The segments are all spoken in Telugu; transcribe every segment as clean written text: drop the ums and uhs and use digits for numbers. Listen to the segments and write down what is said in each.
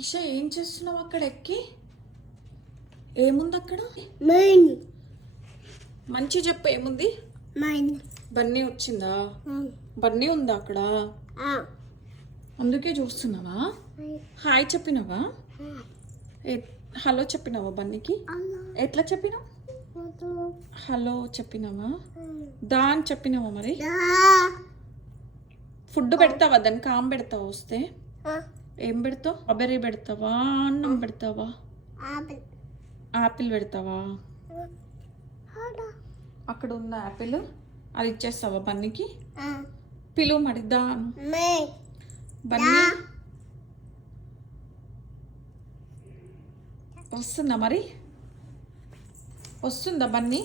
ఈషా ఏం చేస్తున్నావు అక్కడ ఎక్కి? ఏముంది అక్కడ? మంచి చెప్పు, ఏముంది? బన్నీ వచ్చిందా? బన్నీ ఉందా అక్కడ? అందుకే చూస్తున్నావా? హాయ్ చెప్పినావా? హలో చెప్పినావా బన్నీకి? ఎట్లా చెప్పినావు? హలో చెప్పినావా? దా అని చెప్పినావా? మరి ఫుడ్ పెడతావా దానికి? కామ్ పెడతావా వస్తే? ఏం పెడతావు? స్ట్రాబెర్రీ పెడతావా? అన్నం పెడతావా? యాపిల్ పెడతావా? అక్కడ ఉన్న యాపిల్ అది ఇచ్చేస్తావా బన్నీకి? పిలువు మరి దా. బన్నీ వస్తుందా? మరి వస్తుందా బన్నీ?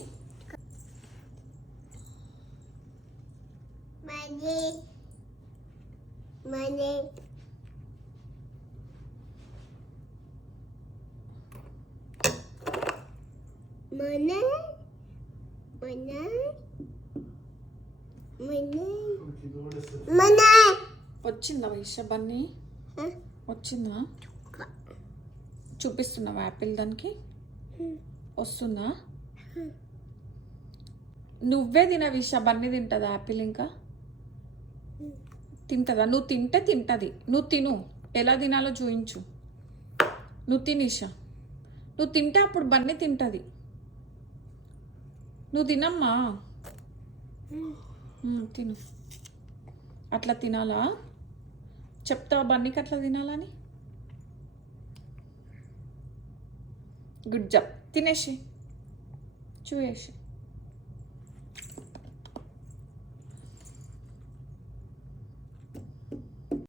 వచ్చిందా వైష బన్నీ? వచ్చిందా? చూపిస్తున్నావా యాపిల్ దానికి? వస్తుందా? నువ్వే తిన విష, బన్నీ తింటుందా యాపిల్? ఇంకా తింటుందా? నువ్వు తింటే తింటుంది. నువ్వు తిను, ఎలా తినాలో చూయించు. నువ్వు తినిషా, నువ్వు తింటే అప్పుడు బన్నీ తింటుంది. నువ్వు తినమ్మా, తిను. అట్లా తినాలా? చెప్తావా బన్నీకి అట్లా తినాలని? Good job. తినేసి చూయేసి.